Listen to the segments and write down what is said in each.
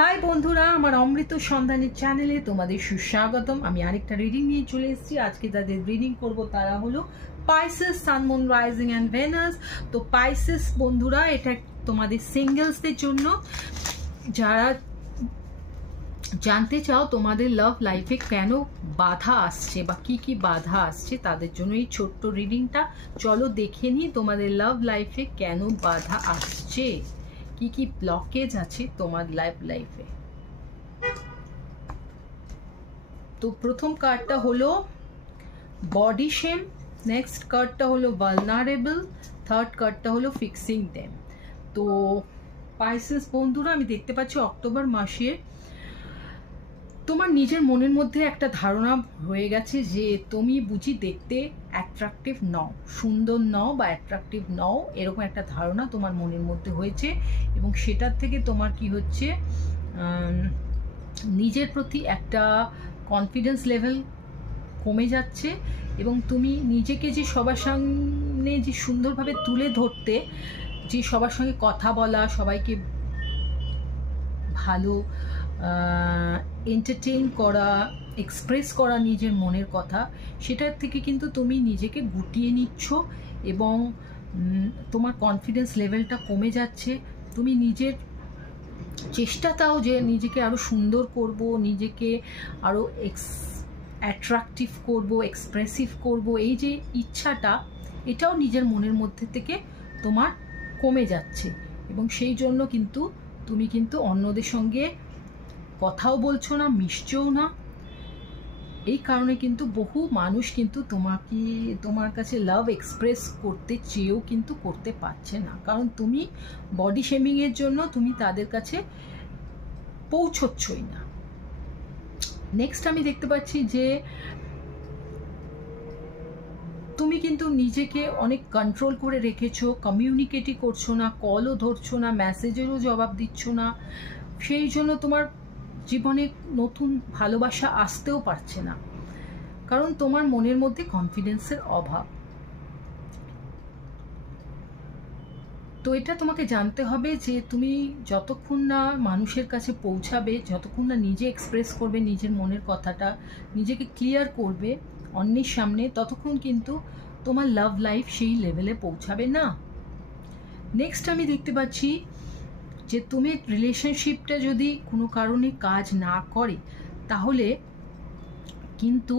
High বন্ধুরা, আমার অমৃত সন্ধানের চ্যানেলে তোমাদের সুস্বাগতম। আমি আরেকটা রিডিং নিয়ে চলে এসেছি। আজকে যাদের রিডিং করব তারা হলো Pisces, sun, moon, rising and Venus. তো পাইসেস বন্ধুরা, এটা তোমাদের সিঙ্গেলসদের জন্য। যারা জানতে চাও তোমাদের লাভ লাইফে কেন বাধা আসছে বা কি কি বাধা আসছে, তাদের জন্য এই ছোট্ট রিডিংটা। চলো দেখে নিই তোমাদের লাভ লাইফে কেন বাধা আসছে, কি কি ব্লকেজ আছে তোমার লাইফে। তো প্রথম কার্ডটা হলো বডি শেম, নেক্সট কার্ডটা হলো ভালনারেবল, থার্ড কার্ডটা হলো ফিক্সিং দেম। তো পাইসেস বন্ধুরা, আমি দেখতে পাচ্ছি অক্টোবর মাসে তোমার নিজের মনের মধ্যে একটা ধারণা হয়ে গেছে যে তুমি বুঝি দেখতে অ্যাট্রাকটিভ নও, সুন্দর নও বা অ্যাট্রাকটিভ নও, এরকম একটা ধারণা তোমার মনের মধ্যে হয়েছে। এবং সেটার থেকে তোমার কি হচ্ছে, নিজের প্রতি একটা কনফিডেন্স লেভেল কমে যাচ্ছে। এবং তুমি নিজেকে যে সবার সামনে যে সুন্দরভাবে তুলে ধরতে, যে সবার সঙ্গে কথা বলা, সবাইকে ভালো এন্টারটেইন করা, এক্সপ্রেস করা নিজের মনের কথা, সেটার থেকে কিন্তু তুমি নিজেকে গুটিয়ে নিচ্ছ এবং তোমার কনফিডেন্স লেভেলটা কমে যাচ্ছে। তুমি নিজের চেষ্টাটাও যে নিজেকে আরও সুন্দর করব, নিজেকে আরও অ্যাট্রাকটিভ করব, এক্সপ্রেসিভ করব, এই যে ইচ্ছাটা, এটাও নিজের মনের মধ্যে থেকে তোমার কমে যাচ্ছে। এবং সেই জন্য কিন্তু তুমি কিন্তু অন্যদের সঙ্গে কথাও বলছো না, মিশছেও না। এই কারণে কিন্তু বহু মানুষ কিন্তু তোমার কাছে লাভ এক্সপ্রেস করতে চেয়েও কিন্তু করতে পারছে না, কারণ তুমি বডি শেমিংয়ের জন্য তুমি তাদের কাছে পৌঁছচ্ছই না। নেক্সট আমি দেখতে পাচ্ছি যে তুমি কিন্তু নিজেকে অনেক কন্ট্রোল করে রেখেছো, কমিউনিকেটই করছো না, কলও ধরছো না, মেসেজেরও জবাব দিচ্ছ না। সেই জন্য তোমার জীবনে নতুন ভালোবাসা আসতেও পারছে না, কারণ তোমার মনের মধ্যে কনফিডেন্সের অভাব। তো এটা তোমাকে জানতে হবে যে তুমি যতক্ষণ না মানুষের কাছে পৌঁছাবে, যতক্ষণ না নিজে এক্সপ্রেস করবে নিজের মনের কথাটা, নিজেকে ক্লিয়ার করবে অন্যের সামনে, ততক্ষণ কিন্তু তোমার লাভ লাইফ সেই লেভেলে পৌঁছাবে না। নেক্সট আমি দেখতে পাচ্ছি যে তুমি রিলেশনশিপটা যদি কোনো কারণে কাজ না করে, তাহলে কিন্তু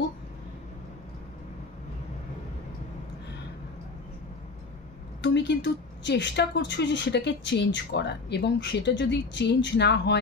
তুমি কিন্তু চেষ্টা করছো যে সেটাকে চেঞ্জ করার, এবং সেটা যদি চেঞ্জ না হয়